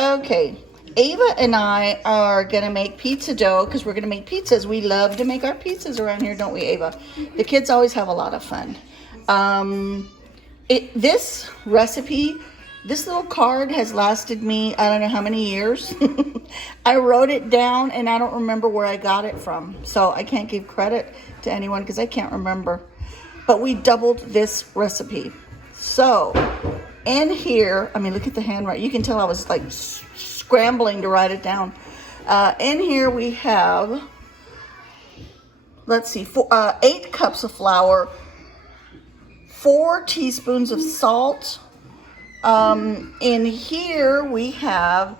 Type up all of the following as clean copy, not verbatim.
Okay, Ava and I are gonna make pizza dough because we're gonna make pizzas. We love to make our pizzas around here, don't we, Ava? The kids always have a lot of fun. This recipe, this little card has lasted me, I don't know how many years. I wrote it down and I don't remember where I got it from. So I can't give credit to anyone because I can't remember. But we doubled this recipe. So in here, I mean, look at the handwriting. You can tell I was like scrambling to write it down. In here we have, let's see, 8 cups of flour, 4 teaspoons of salt. In here we have,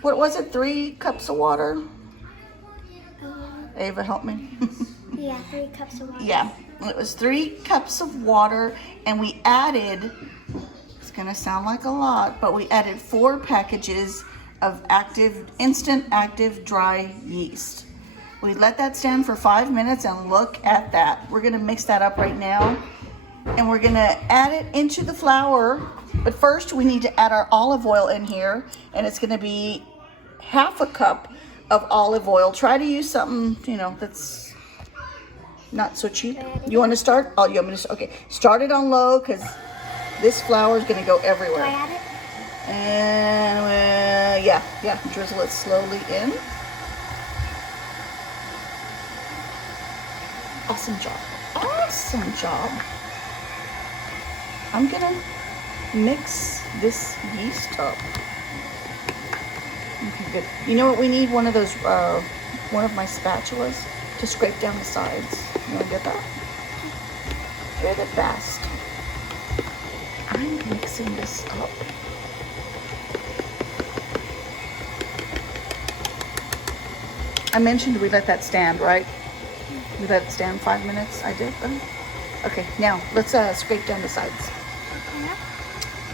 what was it, 3 cups of water? Ava, help me. Yeah, 3 cups of water. Yeah, it was 3 cups of water, and we added, it's gonna sound like a lot, but we added 4 packages of instant active dry yeast. We let that stand for 5 minutes, and look at that. We're gonna mix that up right now, and we're gonna add it into the flour. But first we need to add our olive oil in here, and it's gonna be half a cup of olive oil. Try to use something, you know, that's not so cheap. You want to start? Oh, you want me to? Okay, start it on low because this flour is gonna go everywhere. Do I add it? And yeah, drizzle it slowly in. Awesome job. Awesome job. I'm gonna mix this yeast up. Okay, good. You know what? We need one of those, one of my spatulas to scrape down the sides. You want to get that? You're the best. I'm mixing this up. I mentioned we let that stand, right? We let it stand 5 minutes. I did. Okay, now let's scrape down the sides.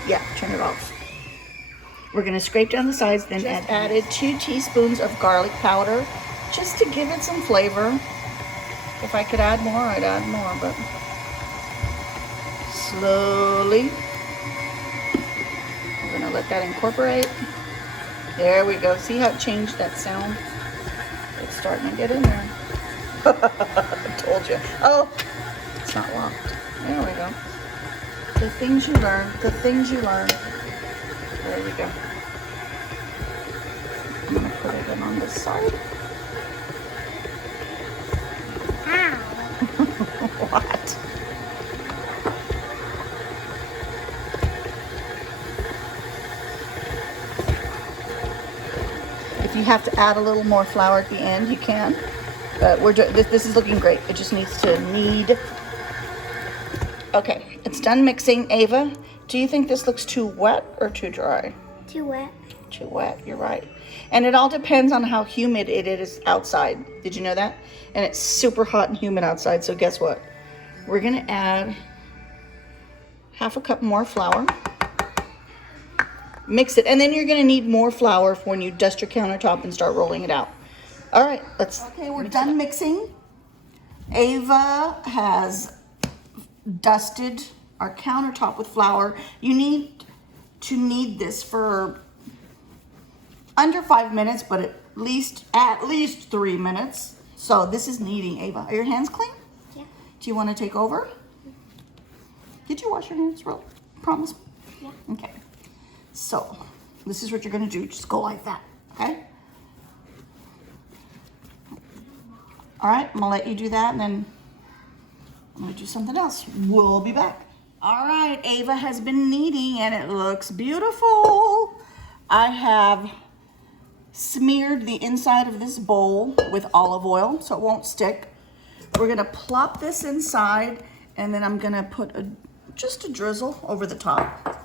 Yeah, turn it off. We're gonna scrape down the sides, then added 2 teaspoons of garlic powder just to give it some flavor. If I could add more, I'd add more, but slowly. We're gonna let that incorporate. There we go. See how it changed that sound? It's starting to get in there. I told you. Oh, it's not locked. There we go. The things you learn, the things you learn. There we go. I'm gonna put it in on this side. Ow. What? If you have to add a little more flour at the end, you can. But this is looking great. It just needs to knead. Okay, it's done mixing. Ava, do you think this looks too wet or too dry? Too wet. Too wet, you're right. And it all depends on how humid it is outside. Did you know that? And it's super hot and humid outside, so guess what? We're gonna add half a cup more flour. Mix it, and then you're gonna need more flour for when you dust your countertop and start rolling it out. All right, okay, we're done mixing. Ava has dusted our countertop with flour. You need to knead this for under 5 minutes, but at least 3 minutes. So this is kneading. Ava, are your hands clean? Yeah. Do you want to take over? Did you wash your hands, Ro? Promise? Yeah. Okay. So this is what you're gonna do. Just go like that, okay? All right, I'm gonna let you do that, and then I'm gonna do something else. We'll be back. All right, Ava has been kneading and it looks beautiful. I have smeared the inside of this bowl with olive oil so it won't stick. We're gonna plop this inside, and then I'm gonna put just a drizzle over the top.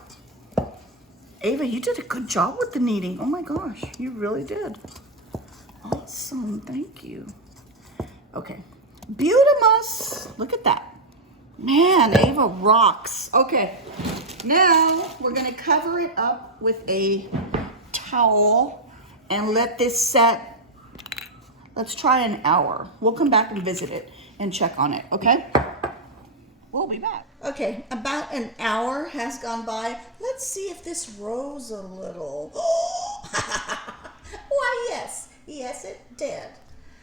Ava, you did a good job with the kneading. Oh my gosh, you really did. Awesome, thank you. Okay, beautimus. Look at that. Man, Ava rocks. Okay, now we're gonna cover it up with a towel and let this set. Let's try an hour. We'll come back and visit it and check on it, okay? We'll be back. Okay, about an hour has gone by. Let's see if this rose a little. Why, yes. Yes, it did.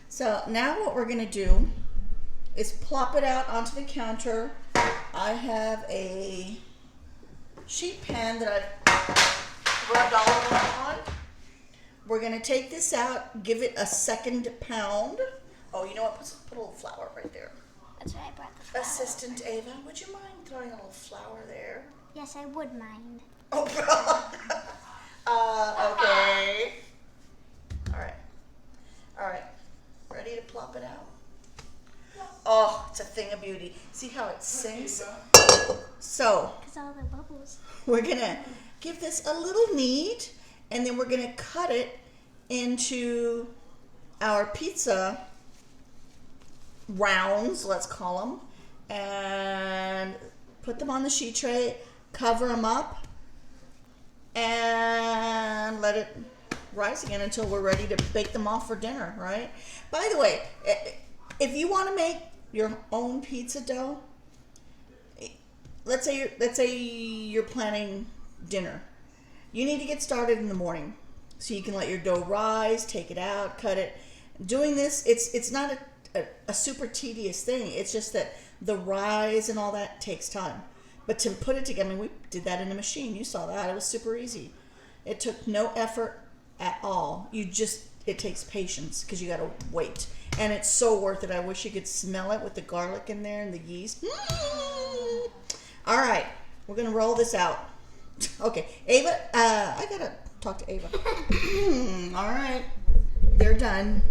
So now what we're going to do is plop it out onto the counter. I have a sheet pan that I've rubbed olive oil on. We're going to take this out, give it a second pound. Oh, you know what? Put a little flour right there. That's why I brought the flour. Assistant Ava, would you mind throwing a little flour there? Yes, I would mind. Oh, okay. All right. Ready to plop it out? Oh, it's a thing of beauty. See how it sinks? So, Because all the bubbles. we're going to give this a little knead, and then we're going to cut it into our pizza rounds, let's call them, and put them on the sheet tray, cover them up, and let it rise again until we're ready to bake them off for dinner, right? By the way, if you want to make your own pizza dough, let's say you're planning dinner. You need to get started in the morning so you can let your dough rise, take it out, cut it. Doing this, it's not a super tedious thing. It's just that the rise and all that takes time. But to put it together, I mean, we did that in a machine. You saw that. It was super easy. It took no effort at all. It takes patience because you got to wait. And it's so worth it. I wish you could smell it with the garlic in there and the yeast. All right. We're going to roll this out. Okay. Ava, I got to talk to Ava. All right. They're done.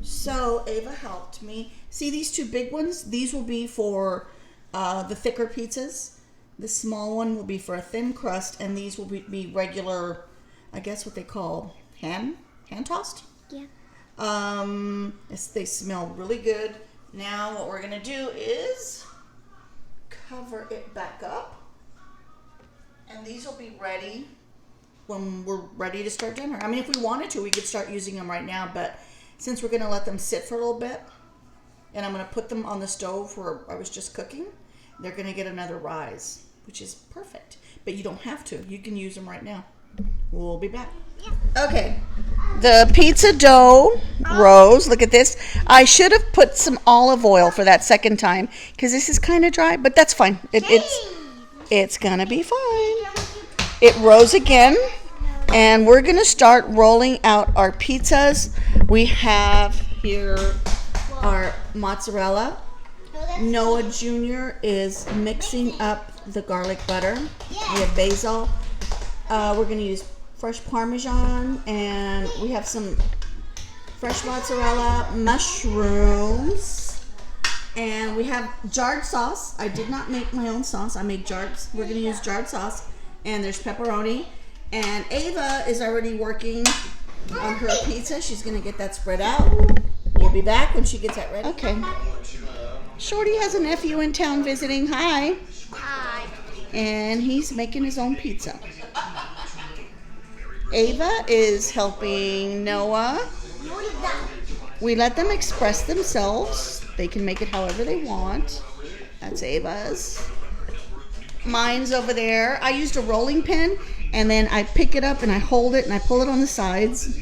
So Ava helped me. See these two big ones? These will be for the thicker pizzas. The small one will be for a thin crust, and these will be regular, I guess what they call hand tossed. Yeah. They smell really good. Now what we're gonna do is cover it back up, and these will be ready when we're ready to start dinner. I mean, if we wanted to, we could start using them right now, but since we're gonna let them sit for a little bit, and I'm gonna put them on the stove where I was just cooking, they're gonna get another rise, which is perfect. But you don't have to. You can use them right now. We'll be back. Yeah. Okay. The pizza dough rose. Look at this. I should have put some olive oil for that second time because this is kind of dry, but that's fine. It's gonna be fine. It rose again, and we're gonna start rolling out our pizzas. We have here our mozzarella. Noah Jr. is mixing up the garlic butter. We have basil. We're going to use fresh Parmesan, and we have some fresh mozzarella, mushrooms, and we have jarred sauce. I did not make my own sauce. I made jarred. We're going to use jarred sauce, and there's pepperoni. And Ava is already working on her pizza. She's going to get that spread out. We'll be back when she gets that ready. Okay. Shorty has a nephew in town visiting. Hi. Hi. And he's making his own pizza. Ava is helping Noah. What is that? We let them express themselves. They can make it however they want. That's Ava's. Mine's over there. I used a rolling pin, and then I pick it up and I hold it and I pull it on the sides.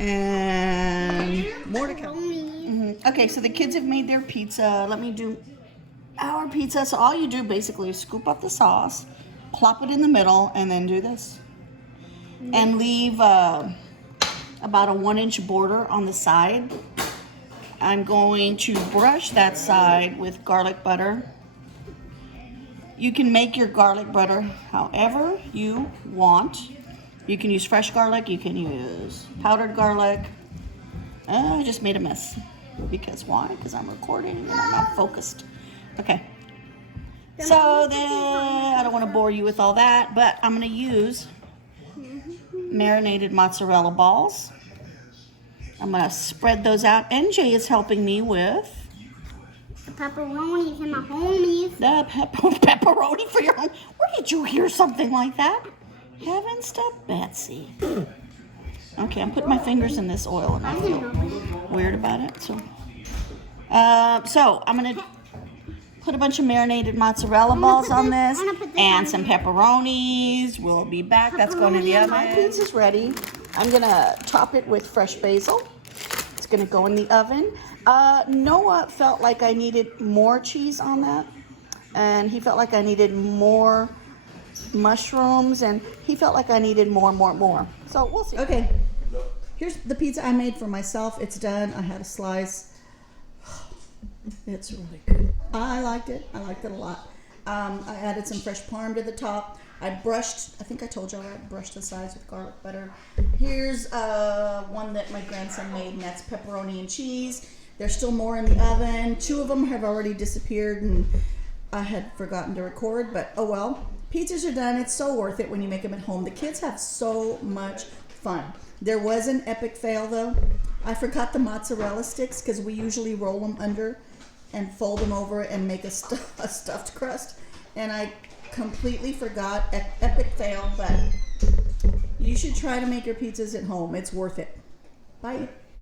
And more to come. Okay, so the kids have made their pizza. Let me do our pizza. So all you do basically is scoop up the sauce, plop it in the middle, and then do this. And leave about a 1-inch border on the side. I'm going to brush that side with garlic butter. You can make your garlic butter however you want. You can use fresh garlic, you can use powdered garlic. I just made a mess. Because why? Because I'm recording and I'm not focused. Okay. So then, I don't want to bore you with all that, but I'm going to use marinated mozzarella balls. I'm going to spread those out. NJ is helping me with The pepperonis and the homies. the pepperoni for your home. Where did you hear something like that? Heavens to Betsy. Okay, I'm putting my fingers in this oil and I feel weird about it. So I'm gonna put a bunch of marinated mozzarella balls on this I'm gonna put this and on some here. pepperonis. We'll be back. That's going to the Pepperoni oven. on My mine. pizza's ready. I'm gonna top it with fresh basil. It's gonna go in the oven. Noah felt like I needed more cheese on that, and he felt like I needed more mushrooms, and he felt like I needed more. So we'll see. Okay, here's the pizza I made for myself. It's done. I had a slice. It's really good. I liked it. I liked it a lot. I added some fresh parm to the top. I think I told y'all I brushed the sides with garlic butter. Here's one that my grandson made, and that's pepperoni and cheese. There's still more in the oven. 2 of them have already disappeared, and I had forgotten to record, but oh well. Pizzas are done. It's so worth it when you make them at home. The kids have so much fun. There was an epic fail, though. I forgot the mozzarella sticks because we usually roll them under and fold them over and make a stuffed crust. And I completely forgot. Epic fail, but you should try to make your pizzas at home. It's worth it. Bye.